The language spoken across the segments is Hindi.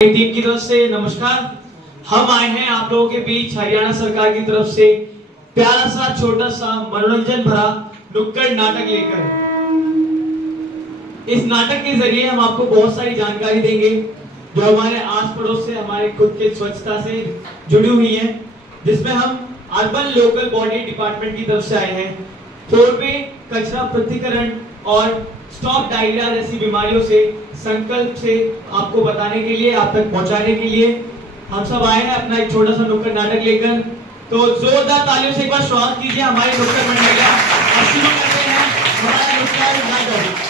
टीम की तरफ से नमस्कार। हम आए हैं आप लोगों के बीच हरियाणा सरकार की तरफ से प्यारा सा छोटा सा मनोरंजन भरा नुक्कड़ नाटक लेकर। इस नाटक के जरिए हम आपको बहुत सारी जानकारी देंगे जो हमारे आस पड़ोस से, हमारे खुद के स्वच्छता से जुड़ी हुई है, जिसमें हम अर्बन लोकल बॉडी डिपार्टमेंट की तरफ से आए हैं। फोरवे कचरा पृथक्करण और स्टॉप डायरिया जैसी बीमारियों से संकल्प से आपको बताने के लिए, आप तक पहुंचाने के लिए हम सब आए हैं अपना एक छोटा सा नुक्कड़ नाटक लेकर। तो जोरदार तालियों से एक बार स्वागत कीजिए हमारे नुक्कड़ मंडली का। अब शुरू करते हैं हमारा नुक्कड़ नाटक।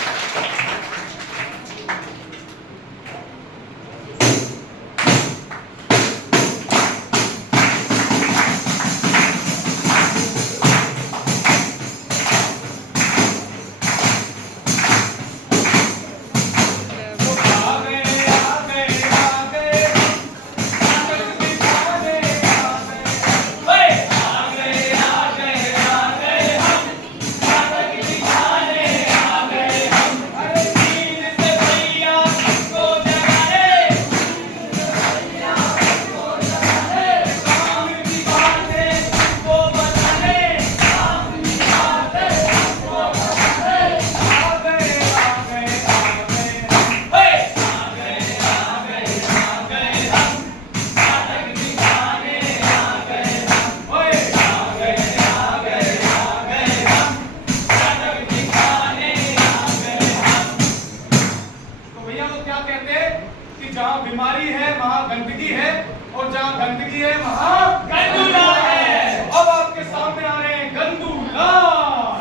जहाँ बीमारी है वहाँ गंदगी है और जहाँ गंदगी है वहाँ गंदूलाल है। अब आपके सामने आ रहे हैं गंदूलाल।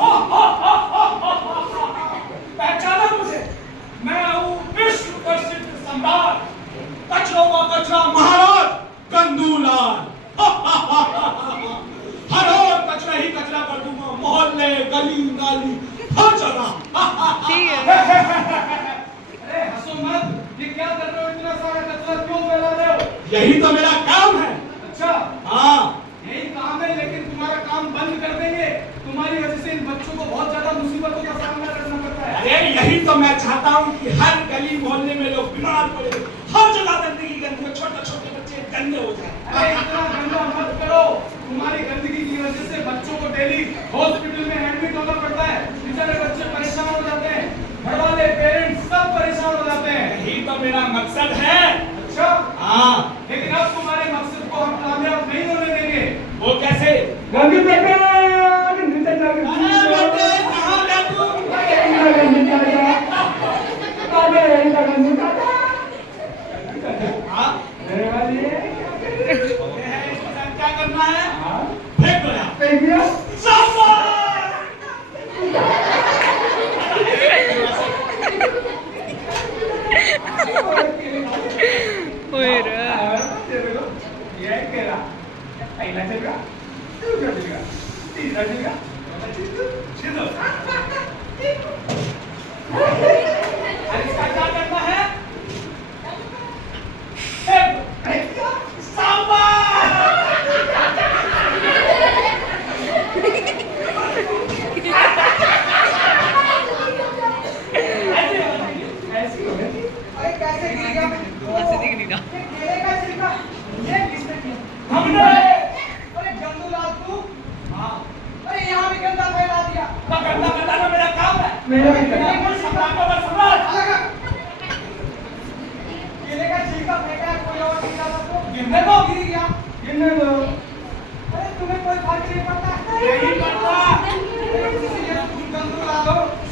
पहचाना मुझे? मैं हूँ विश्व प्रसिद्ध सम्राट, कचरों का कचरा महाराज गंदूलाल। हर और कचरा ही कचरा कर दूंगा, मोहल्ले गली नाली हर जगह। अरे हंसो मत, ये क्या कर रहे हो? इतना सारा कचरा क्यों फैला रहे हो? यही तो मेरा काम है। अच्छा हाँ, यही काम है, लेकिन तुम्हारा काम बंद कर देंगे। तुम्हारी वजह से इन बच्चों को बहुत ज्यादा मुसीबतों का सामना करना पड़ता है। अरे यही तो मैं चाहता हूँ कि हर गली मोहल्ले में लोग बीमार पड़े, हर जगह गंदगी गंदगी, छोटे छोटे बच्चे गंदे हो जाए। अरे इतना गंदा मत करो, तुम्हारी गंदगी की वजह से बच्चों को डेली हॉस्पिटल में एडमिट होना पड़ता है। बेचारे बच्चे परेशान हो जाते हैं, घर वाले पेरेंट्स सब परेशान हो जाते हैं। यही तो मेरा मकसद है। अच्छा हाँ, लेकिन अब तुम्हारे मकसद को हम कामयाब नहीं होने देंगे। वो कैसे? गंदी बेटे, गंदी बेटे, कहाँ गया तू? हाँ मेरे वाली क्या करना है? फेंक दो यार। फेंक दिया। मेरा भी केले का छिलका फेंका, कोई और छिलका तो गिरने दो, गिर गया, गिरने दो। अरे तुम्हें कोई फर्क नहीं पड़ता? नहीं पड़ता।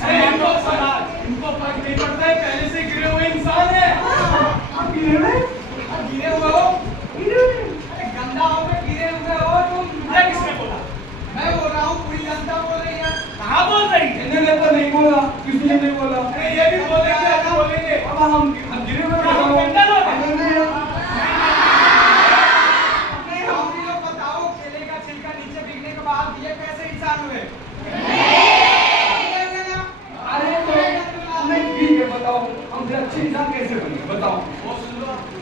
अरे इनको फर्क नहीं पड़ता है, पहले से गिरे हुए इंसान है। गिरे हुए हो? अरे गंदा हो गए, गिरे हुए हो तुम। अरे किसने बोला? मैं बोल रहा हूँ, पूरी जनता बोल रही है। कहाँ बोल रही है? इन्होंने तो नहीं बोला, किसी ने नहीं बोला। अरे ये भी बोलेंगे, हम बोलेंगे। अब हम गिरे हुए बताओ। बताओ, केले का छिलका नीचे बिकने के बाद ये कैसे इंसान हुए? अरे तो नहीं, ठीक है बताओ, हम अच्छे इंसान कैसे बने बताओ।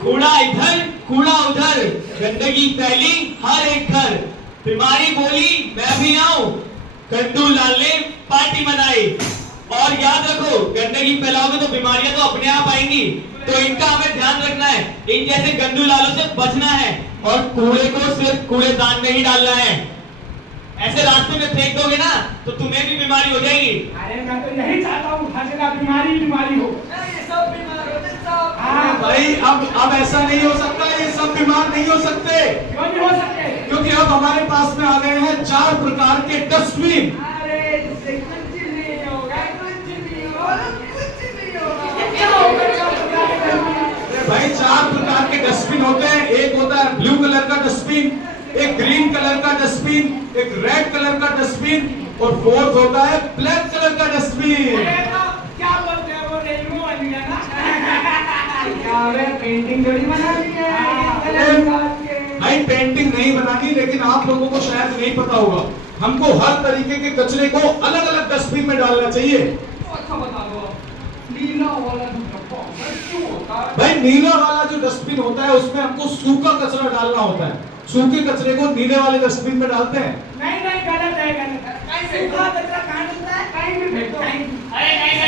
कूड़ा इधर कूड़ा उधर, गंदगी फैली हर एक घर, बीमारी बोली मैं भी आऊं, गंदूलाल ने पार्टी बनाई। और याद रखो, गंदगी फैलाओगे तो बीमारियां तो अपने आप आएंगी, तो इनका हमें ध्यान रखना है। इन जैसे गंदू लालों से बचना है और कूड़े को सिर्फ कूड़ेदान में ही डालना है। ऐसे रास्ते में फेंक दोगे ना तो तुम्हें भी बीमारी हो जाएगी। अरे मैं तो यही चाहता हूँ हर जगह बीमारी बीमारी हो। ये सब बीमार होते सब। हाँ भाई अब ऐसा नहीं हो सकता, ये सब बीमार नहीं हो सकते, क्यों नहीं हो सकते? क्योंकि अब हमारे पास में आ गए हैं 4 प्रकार के डस्टबिन। अरे इससे कुछ नहीं होगा, कुछ नहीं होगा, कुछ नहीं होगा। क्या होगा, क्या होगा? अरे भाई 4 प्रकार के डस्टबिन होते हैं। एक होता है ब्लू कलर का डस्टबिन, एक ग्रीन कलर का डस्टबिन, एक रेड कलर का डस्टबिन और 4th होता है ब्लैक कलर का डस्टबिन। अरे तो क्या बोलते हैं वो रेलवे वाली है ना? क्या वे पेंटिंग थोड़ी बनानी है? कलर निकाल के। भाई पेंटिंग नहीं बनानी, लेकिन आप लोगों को शायद नहीं पता होगा, हमको हर तरीके के कचरे को अलग अलग डस्टबिन में डालना चाहिए। तो अच्छा बता दो, नीला वाला जो डब्बा होता है क्यों होता है? भाई नीला वाला जो डस्टबिन होता है उसमें हमको सूखा कचरा डालना होता है, सूखे कचरे को नीले वाले डस्टबिन में डालते हैं। नहीं नहीं गलत है, गलत है। सूखा कचरा कहाँ मिलता है? कहीं भी फेंको। अरे नहीं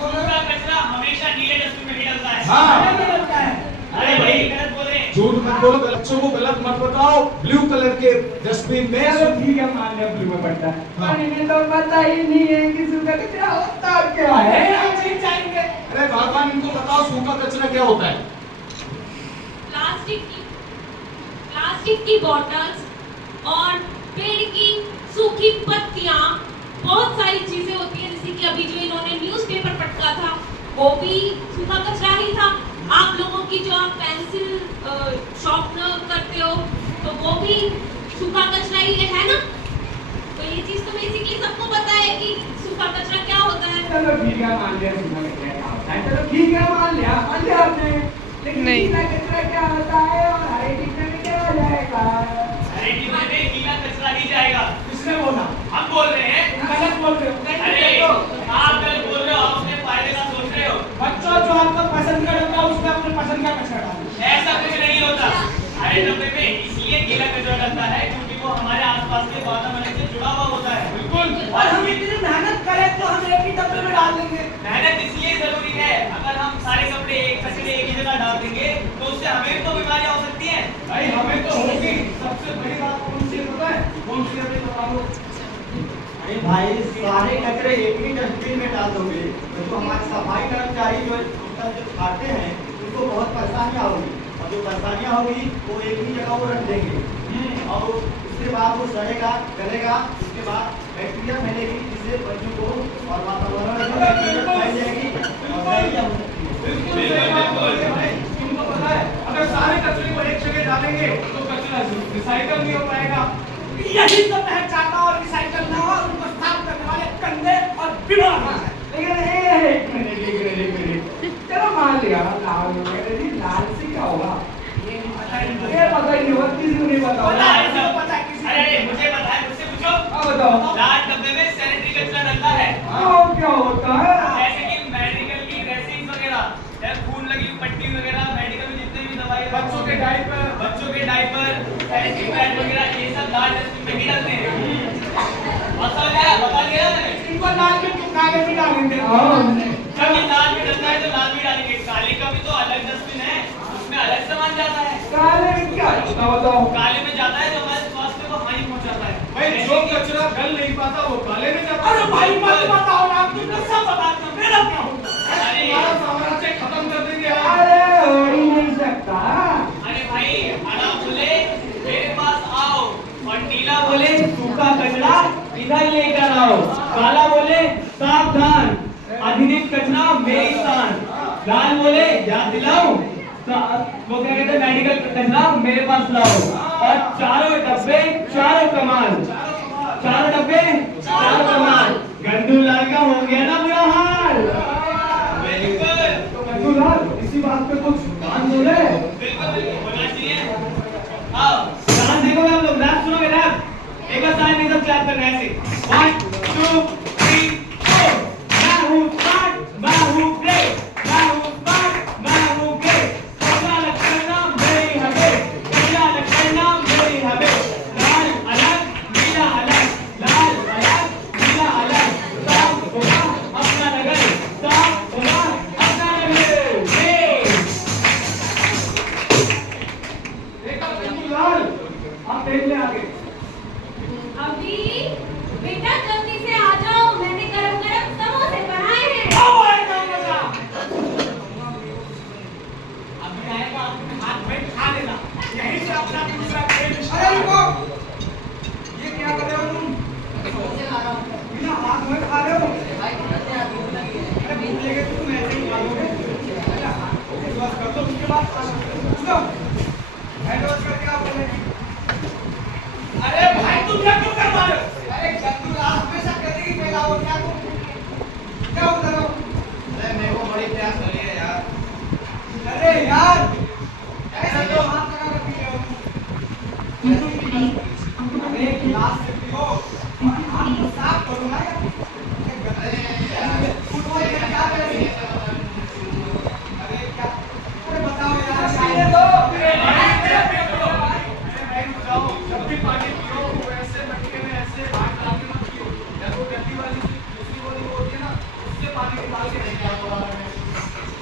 सूखा कचरा हमेशा नीले डस्टबिन में ही डलता है। हाँ। नहीं मिलता है। अरे भाई गलत बोल रहे हैं। झूठ मत बोलो, बच्चों को गलत मत बताओ। ब्लू कलर के डस्टबिन चलो में ठीक है, मान लिया ब्लू में पड़ता है। हाँ। पर इन्हें तो पता ही नहीं है कि सूखा कचरा होता क्या है। अरे हम सीख जाएंगे। अरे भगवान इनको बताओ सूखा कचरा क्या होता है। प्लास्टिक की बॉटल्स और पेड़ की सूखी पत्तियां, बहुत सारी चीजें होती हैं, जैसे कि अभी जो इन्होंने न्यूज़पेपर पटका था वो भी सूखा कचरा ही था। आप लोगों की जो आप पेंसिल शॉर्पनर करते हो तो वो भी सूखा कचरा ही है ना। तो ये चीज तो बेसिकली सबको पता है कि सूखा कचरा क्या होता है। चलो ठीक है, मान लिया सूखा कचरा क्या होता है। चलो ठीक है, मान लिया आपने। लेकिन गीला कचरा क्या होता है और हरे डिब्बे में क्या आ जाएगा? अरे डिब्बे में गीला कचरा नहीं जाएगा। किसने बोला? हम बोल रहे हैं। गलत बोल रहे हो। अरे आप गलत बोल रहे हो, आप अपने फायदे का सोच रहे हो। बच्चों जो आपका पसंद का डब्बा उसमें अपने पसंद का कचरा डालो। ऐसा कुछ नहीं होता। अरे डब्बे में इसलिए गीला कचरा डलता है क्योंकि वो हमारे आसपास के वातावरण से जुड़ा हुआ होता है। बिल्कुल। और हम इतनी मेहनत करें तो हम एक ही डब्बे में डाल देंगे। मेहनत इसलिए जरूरी है, अगर हम सारे कपड़े एक कचरे एक ही जगह डाल देंगे तो उससे हमें भी तो बीमारियां हो सकती हैं। भाई हमें तो होगी। सबसे बड़ी बात कौन सी है पता है? कौन सी है भाई बता दो। अरे भाई सारे कचरे एक ही डस्टबिन में डाल दोगे तो जो हमारे सफाई कर्मचारी जो छाटते हैं उनको बहुत परेशानियाँ होगी, और जो परेशानियाँ होगी वो एक ही जगह वो रख देंगे और उसके बाद वो सड़ेगा गलेगा, उसके बाद बैक्टीरिया फैलेगी जिससे बच्चों को और वातावरण में बैक्टीरिया फैल जाएगी और डायरिया हो सकती है। बिल्कुल सही बात बोल रहे हैं भाई। तुमको पता है अगर सारे कचरे को एक जगह डालेंगे तो कचरा रिसाइकल नहीं हो पाएगा। यही तो मैं चाहता हूँ, रिसाइकल ना हो, उनको साफ करने वाले गंदे और बीमार हैं। लेकिन एक मिनट चलो मान लिया लाल वगैरह जी, लाल से क्या होगा ये पता ही नहीं होगा, किसी को नहीं पता होगा। अरे मुझे पता है, मुझसे पूछो। हाँ बताओ। लाल डब्बे में सैनिटरी कचरा डलता है। हाँ क्या होता है? जैसे कि मेडिकल की ड्रेसिंग वगैरह, खून लगी हुई पट्टी वगैरह, मेडिकल में जितने भी दवाई, बच्चों के डायपर, सैनिटरी पैड वगैरह, ये सब लाल डस्टबिन में ही डालते हैं। बता दिया मैंने। इनको लाल में क्यों काले में डालेंगे? जब ये लाल में डलता है तो लाल में डालेंगे। काले का भी तो अलग डस्टबिन है, उसमें अलग सामान जाता है। काले में क्या होता बताओ? काले में जाता है जो हमारे स्वास्थ्य को हानि पहुंचाता है। भाई जो कचरा गल नहीं पाता वो काले में जाता अरे भाई मत बताओ ना, तुमने सब बता दिया, मेरा क्या होगा? अरे हमारा साम्राज्य खत्म कर देंगे आप। अरे हो ही नहीं सकता। अरे भाई हरा बोले मेरे पास आओ और नीला बोले सूखा कचरा इधर लेकर आओ, काला बोले सावधान अधिनित कचरा मेरी स्थान, लाल बोले याद दिलाओ वो क्या कहते हैं मेडिकल कचरा मेरे पास लाओ। और चारों डब्बे चारों कमाल, चारों डब्बे चारों कमाल। गंदू लाल का हो गया ना बुरा हाल। बिल्कुल तो गंदू लाल इसी बात पे कुछ ध्यान दो रे। बिल्कुल होना चाहिए। आओ डांस देखोगे आप लोग, रैप सुनोगे रैप। एक बार सारे मिलकर क्लैप करना है ऐसे। 1 2 3 4। मैं हूँ स्मार्ट, मैं हूँ ग्रेट, मैं हूँ स्मार्ट, मैं हूँ ग्रेट। कचरा अलग करना मेरी हबेट, कचरा अलग करना मेरी हबेट। लाल अलग नीला अलग, लाल अलग नीला अलग। साफ होगा अपना नगर, साफ होगा अपना नगर। देख ले आगे। अभी बेटा जल्दी से आ जाओ, मैंने गरम गरम समोसे बनाए हैं। अब आएगा मजा। अभी आएगा, अपने हाथ में खा लेना। यहीं से अपना दूसरा खेल। अरे रुको, ये क्या कर रहे हो तुम? बिना हाथ में खा रहे हो? अरे भूख लगे तो तुम ऐसे ही खा लोगे। हैंड वॉश कर लो, उसके बाद खा सकते हो। हैंड वॉश करके आप बोलेंगे। अरे भाई तुम क्या क्यों कर रहे हो? अरे गंदू रात हमेशा करने की पहला हो क्या तुम? क्या उधर हो? अरे मेरे को बड़ी प्यास हो रही है यार। अरे यार ऐसे तो हाथ लगा कर पी रहे हो तुम। अरे गिलास से पियो और हाथ को साफ करो ना यार। क्या कर रही है? अरे क्या? अरे बताओ यार। पीने दो। जब भी पानी पियो वैसे मटके में ऐसे हाथ डाल के मत पियो। या तो गंदी वाली दूसरी वाली होती है ना, उससे पानी निकाल के नहीं पिया।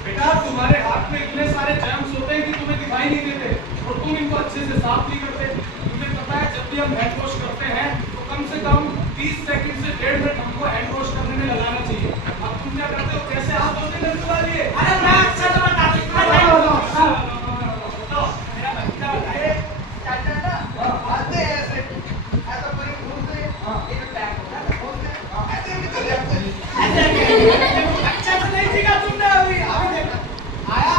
बेटा तुम्हारे हाथ में इतने सारे जर्म्स होते हैं कि तुम्हें दिखाई नहीं देते और तुम इनको अच्छे से साफ नहीं करते। तुम्हें पता है जब भी हम हैंड वॉश करते हैं तो कम से कम 30 सेकंड से 1.5 मिनट हमको हैंड वॉश करने में लगाना चाहिए। अब तुम क्या करते हो? कैसे हाथ धोते हैं गंदी वाली? अरे मैं अच्छा तो बता दूं। तो मेरा बच्चा बताए चाचा ना आते हैं ऐसे ऐसा पूरी घूम से एक टैग होता है तो बोलते ऐसे भी तो ऐसे अच्छा तो नहीं सीखा तुमने अभी देखा आया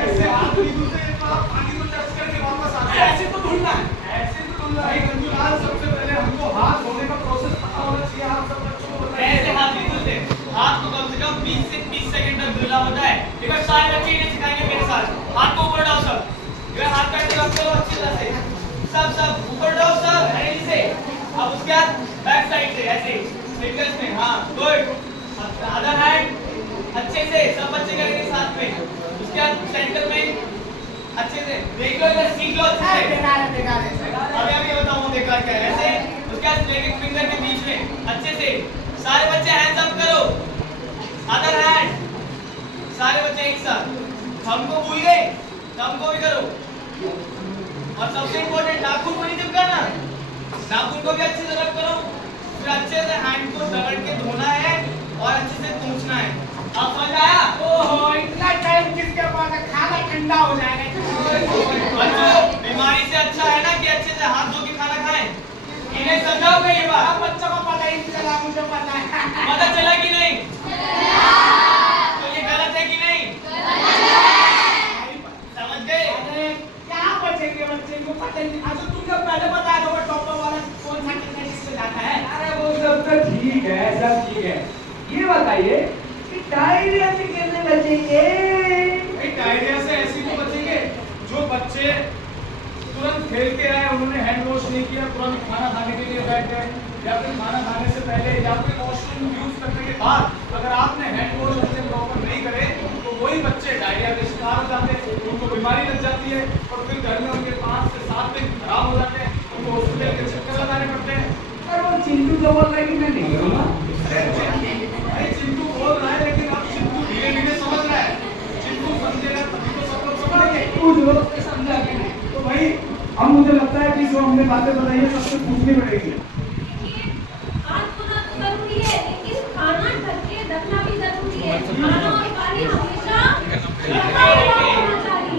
ऐसे हाथ नहीं धुलते तो आप पानी को टच करके वापस आते हैं। ऐसे तो धुलना है, ऐसे तो धुलना है। गंदूलाल सबसे पहले हमको हाथ धोने का प्रोसेस पता होना चाहिए। आप सब बच्चों को बताइए। ऐसे हाथ नहीं धुलते, हाथ को कम से कम 20 से 30 सेकंड तक धुलना होता है। एक बार सारे बच्चे इन्हें सिखाएंगे मेरे साथ। हाथ को ऊपर डालो सब, एक बार हाथ करके रख लो अच्छी तरह से, सब ऊपर डालो सब हथेली से। अब उसके बाद बैक साइड से ऐसे फिंगर्स में, हाँ गुड। अदर हैंड अच्छे से सब बच्चे करेंगे साथ में। उसके बाद सेंटर में अच्छे से देख लो, इधर सीख लो अच्छे से। अभी बताऊँ देखा क्या है ऐसे। उसके बाद लेग फिंगर के बीच में अच्छे से सारे बच्चे हैंड्स अप करो। अदर हैंड सारे बच्चे एक साथ। हमको भूल गए, हमको भी करो। और सबसे इम्पोर्टेंट नाखून को नहीं चिपकाना, नाखून को भी अच्छे से रब करो। फिर अच्छे से हैंड को रगड़ के धोना है और अच्छे से पूंछना है। आप समझ आया? ओहो इतना टाइम किसके पास है? खाना ठंडा हो जाएगा। बच्चों बीमारी से अच्छा है ना कि अच्छे से हाथ धो के खाना खाएं। इन्हें समझाओगे ये बात? अब बच्चों को पता ही चला, मुझे पता है। पता चला कि नहीं? तो ये गलत है कि नहीं? समझ गए? अरे क्या बचेंगे बच्चे को पता ही नहीं। अच्छा तुमने पहले बताया था वो टॉपर वाला कौन सा किससे जाता है? अरे वो सब तो ठीक है, सब ठीक है। ये बताइए कि डायरिया से कैसे बचेंगे? डायरिया से ऐसे तो बचेंगे जो बच्चे तुरंत खेल के आए, उन्होंने हैंड वॉश नहीं किया, तुरंत खाना खाने के लिए बैठ गए, या फिर खाना खाने से पहले या फिर वॉशरूम यूज करने के बाद अगर आपने हैंड वॉश अच्छे प्रॉपर नहीं करे तो वही बच्चे डायरिया के शिकार हो जाते हैं। उनको बीमारी लग जाती है और फिर घर में उनके 5 से 7 दिन खराब हो जाते हैं। उनको हॉस्पिटल के चक्कर लगाने पड़ते हैं। और वो चिंटू तो बोल रहा है कि मैं नहीं करूँगा। अरे चिंटू बोल रहा है लेकिन अब चिंटू धीरे धीरे समझ रहा है। चिंटू समझेगा तभी तो सब लोग समझेंगे। कुछ लोग तो समझा के नहीं। तो भाई अब मुझे लगता है कि जो हमने बातें बताई है सबसे पूछनी पड़ेगी। हाथ धोना तो जरूरी है, लेकिन खाना ढक के रखना भी जरूरी है। खाना और पानी हमेशा ढका हुआ होना चाहिए।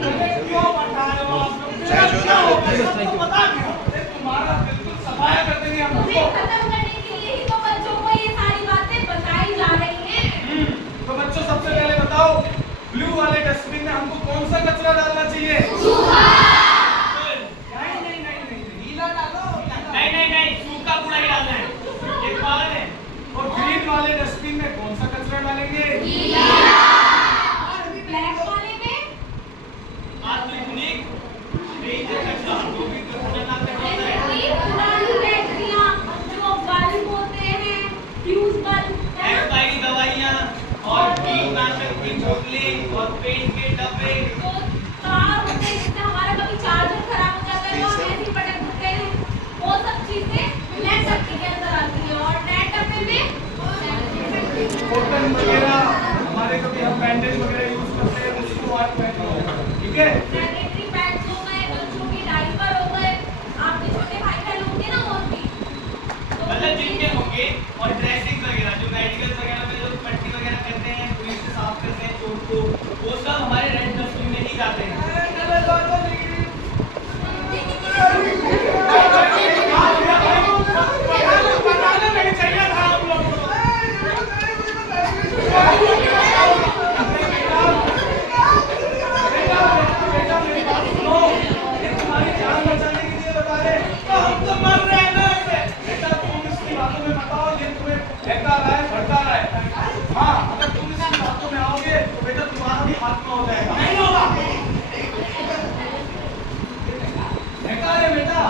क्यों बता रहे हो आप लोग? क्या होगा सबको बता दिया। अरे तुम्हारा बिल्कुल सफाया कर देंगे हम उन्हें लोग। खत्म करने के लिए ही तो बच्चों को ये सारी बातें बताई जा रही हैं। तो बच्चों सबसे पहले बताओ ब्लू वाले डस्टबिन में हमको कौन सा कचरा डालना चाहिए? नहीं, सूखा कूड़ा ही डालना है, ये पागल है। और ग्रीन वाले डस्टबिन में कौन सा कचरा डालेंगे? और ब्लैक वाले में आधुनिक कचरा, जो भी खतरनाक कचरा है। पुरानी बैटरियां, जो बल्ब होते हैं, फ्यूज बल्ब, है ना? एक्सपायरी दवाइयाँ और कीटनाशक की बोतलें और पेंट के डब्बे। तो तार होते हैं, जिससे हमारा कभी चार्जर खराब हो जाता है तो हम ऐसे ही पटक देते हैं। वो सब चीजें ब्लैक डब्बे के अंदर आती हैं। और रेड डब्बे में कॉटन वगैरह, हमारे कभी हम बैंडेज वगैरह यूज करते हैं, उसको आप पहनो। ठीक है? सैनिटरी पैड्स हो गए, खात्मा हो जाएगा। नहीं होगा। बेकार है बेटा।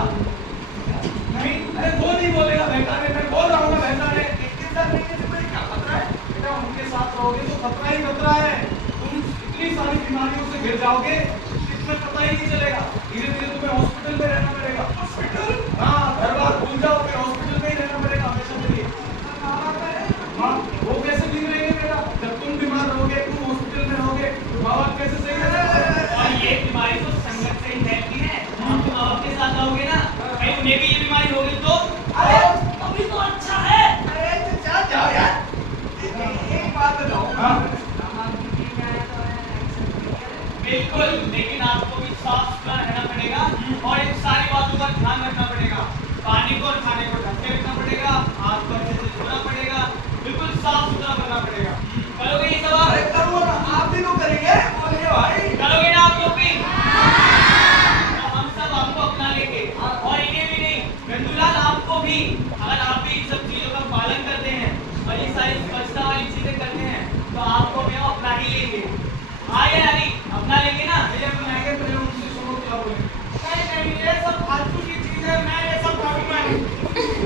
नहीं, अरे वो नहीं बोलेगा बेकार है, मैं बोल रहा हूँ ना बेकार है। इनके साथ रहने से कोई क्या खतरा है? बेटा उनके साथ रहोगे तो खतरा ही खतरा है। तुम इतनी सारी बीमारियों से घिर जाओगे, इसमें पता ही नहीं चलेगा। धीरे धीरे तुम्हें हॉस्पिटल में रहना पड़ेगा। हॉस्पिटल? हाँ, घर बार भूल जाओ, फिर हॉस्पिटल में ही रहना पड़ेगा हमेशा के लिए। हाँ, वो कैसे ठीक रहेंगे बेटा? जब तुम बीमार रहोगे, तुम हॉस्पिटल में रहोगे, तो माँ बाप कैसे सही रहेंगे? और ये बीमारी तो संगत से ही फैलती है। हम तो माँ बाप के साथ रहोगे ना, कहीं उन्हें भी ये बीमारी हो गई तो अभी तो अच्छा है। अरे तो जाओ यार। एक बात बताओ। हाँ। बिल्कुल, लेकिन आपको भी साफ सुथरा रहना पड़ेगा और इन सारी बातों का ध्यान रखना पड़ेगा। पानी को और खाने को ढक के रखना पड़ेगा, हाथ को अच्छे से धोना पड़ेगा, बिल्कुल साफ सुथरा करना पड़ेगा। करोगे ये सब आप? अरे करूँगा ना, आप भी तो करेंगे। बोलिए भाई। करोगे ना आप लोग भी? तो हम सब आपको अपना लेंगे और इन्हें भी नहीं, गंदूलाल आपको भी। अगर आप भी इन सब चीजों का पालन करते हैं और ये सारी स्वच्छता वाली चीजें करते हैं तो आपको भी हम अपना ही लेंगे। हाँ या नहीं? अपना लेंगे ना? भैया बनाएंगे, पहले उनसे सुनो क्या बोलेंगे। नहीं, ये सब फालतू की चीज है, मैं ये सब करूँगा नहीं।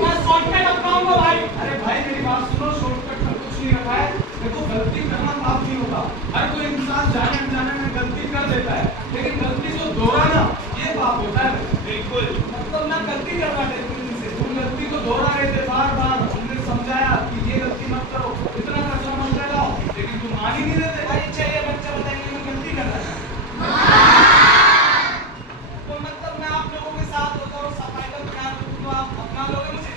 मैं शॉर्टकट अपनाऊंगा भाई। अरे भाई मेरी बात सुनो, शॉर्टकट में कुछ नहीं रखा है। देखो गलती करना माफ नहीं होता। हर कोई इंसान जाने अनजाने में गलती कर देता है, लेकिन गलती को दोहराना ये पाप होता है। बिल्कुल। मतलब मैं गलती कर रहा था तुमसे, तुम गलती को दोहरा रहे थे बार बार। हमने समझाया कि ये गलती मत करो, इतना कचरा मत फैलाओ, लेकिन तुम मान ही नहीं देते। भाई चलिए बच्चा बताएंगे मैं गलती कर रहा है। तो मतलब मैं आप लोगों के साथ होता हूँ, सफाई का ख्याल रखूँ, तो आप अपना लोगे मुझे?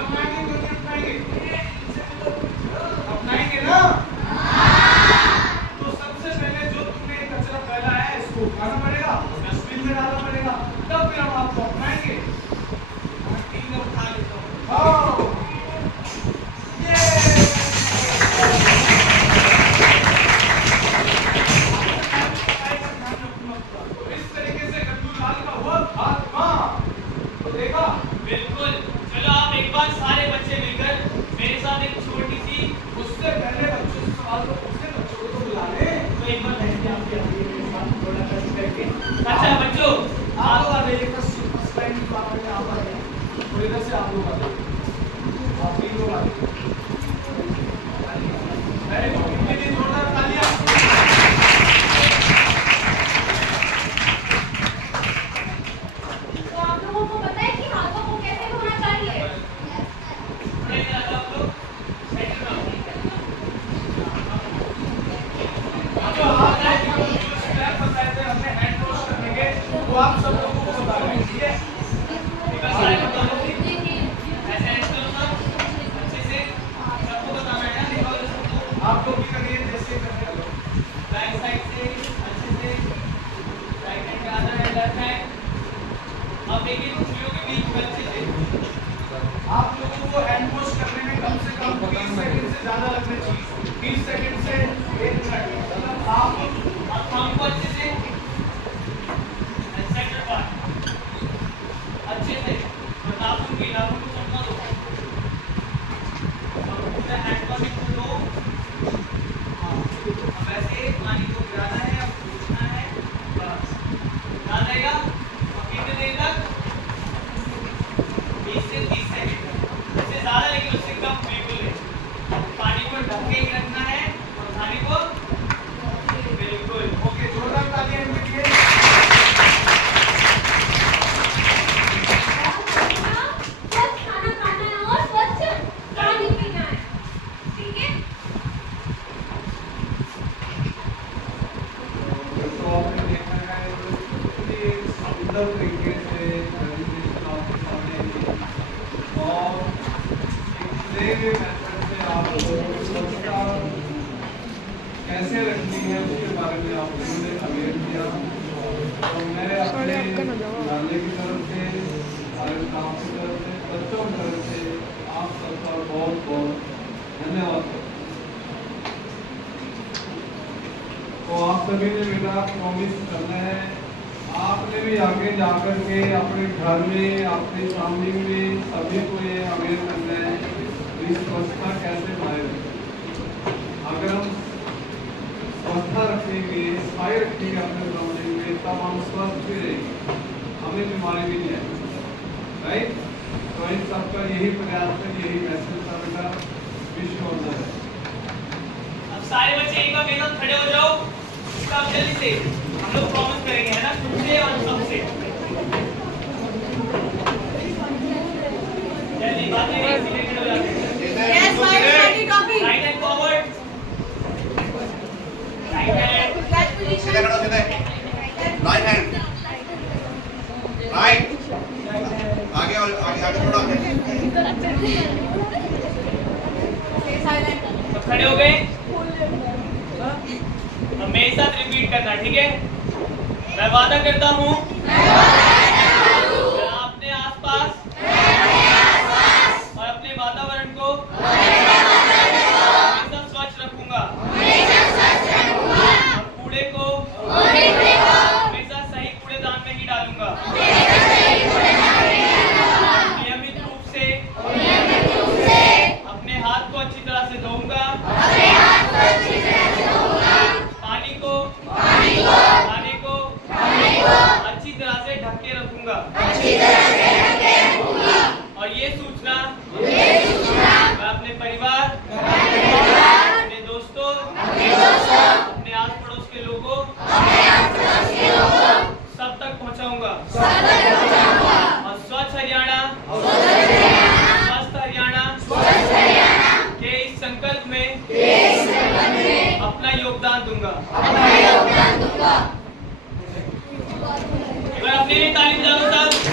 अपनाएंगे क्यों नहीं अपनाएंगे? अपनाएंगे ना? तो सबसे पहले जो तुमने कचरा फैला है इसको उठाना पड़ेगा, डस्टबिन में डालना पड़ेगा, तब फिर हम आपको अपनाएंगे। ठीक है, उठा लेता हूँ। आओ। तो इस तरीके से गंदूलाल का हुआ खात्मा। तो देखा? बिल्कुल। चलो आप एक बार सारे बच्चे मिलकर मेरे साथ एक छोटी सी, उससे पहले बच्चों से सवाल तो पूछे, बच्चों को तो बुला ले। तो एक बार बैठ के आपकी आगे मेरे साथ थोड़ा कष्ट करके। हाँ। अच्छा बच्चों, आप लोग आ जाइए, फर्स्ट टाइम तो आप लोग आ जाइए। और इधर से आप लोग आ जाइए, आप तीन लोग आ जाइए। अरे इनके लिए जोरदार तालियां। तो आप लोगों को पता है कि हाथों को कैसे धोना चाहिए? थोड़े देर आगे आप लोग बैठ जाओ। जो हाथ है, जो स्टेप बताए थे हमने हैंड वॉश करने के, वो आप सब लोगों को बता रहे हैं, ठीक है? एक बार सारे बता दो। ऐसे ऐसे करो सब, अच्छे से सबको बताना है ना, देखो सबको। आप लोग भी करिए जैसे करने वाले। बैक साइड से अच्छे से, राइट हैंड पे आना है, लेफ्ट हैंड। अब देखिए उंगलियों के बीच में अच्छे से। आप लोगों को हैंड वॉश करने में कम से कम 30 सेकंड से ज्यादा लगने चाहिए। 30 सेकंड से 1 मिनट। मतलब आप अब हमको अच्छे से सेंटर पार्ट अच्छे से और नाखून को चमका दो। अब पूरा हैंड पर भी लो। हाँ, अब ऐसे पानी को गिराना है, अब पूछना है, बस ध्यान रहेगा। अब कितने देर तक? 20 से 30 सेकंड, उससे ज्यादा लेकिन उससे कम बिल्कुल नहीं। पानी को ढक के ही रखना है और खाने को बिल्कुल। ओके, जोरदार तालियां इनके लिए। स्वच्छ खाना खाना है और स्वच्छ पानी पीना है, ठीक है? तो आपने देखा है कितनी सुंदर तरीके से प्रेजेंटेशन आपके सामने है और एक नए मेथड से आपको स्वच्छता कैसे रखनी है उसके बारे में आप लोगों ने अवेयर किया। तो मैं अपने नाले की तरफ से, सारे स्टाफ की तरफ से, बच्चों की तरफ से आप सबका बहुत बहुत धन्यवाद करता हूँ। तो आप सभी ने बेटा प्रॉमिस करना है, आपने भी आगे जाकर के अपने घर में, अपने फैमिली में सभी को ये अवेयर करना है कि स्वच्छता कैसे बनाए रखें। अगर हम स्वच्छता रखें रखेंगे, सफाई रखेंगे अपने सराउंडिंग में, तब हम स्वस्थ भी रहेंगे, हमें बीमारी भी नहीं आएगी, राइट? तो इन सबका यही प्रयास है, यही मैसेज था बेटा, विश ऑल द बेस्ट। अब सारे बच्चे एक बार मेरे साथ खड़े हो जाओ, सब जल्दी से हम लोग प्रॉमिस करेंगे, है ना, खुद से और सबसे जल्दी बातें नहीं इसलिए खड़े हो जाते हैं। Yes, my ready trophy. Right hand forward, right hand, Catch position. Right hand, right, आगे और आगे थोड़ा Stay silent. तो खड़े हो गए, अब मेरे साथ रिपीट करना, ठीक है? मैं वादा करता हूँ मैं अपने आसपास और अपने वातावरण को हमेशा स्वच्छ रखूंगा और कूड़े को हमेशा सही कूड़ेदान में ही डालूंगा। नियमित रूप से अपने हाथ को अच्छी तरह से धोऊंगा, पानी को खाने को अच्छी तरह से ढक के रखूंगा और ये सूचना मैं अपने परिवार, अपने दोस्तों, अपने आस पड़ोस के लोगों सब तक पहुंचाऊंगा और स्वच्छ हरियाणा, स्वस्थ हरियाणा के इस संकल्प में अपना योगदान दूंगा। एक बार अपने लिए ताली बजा दो सब।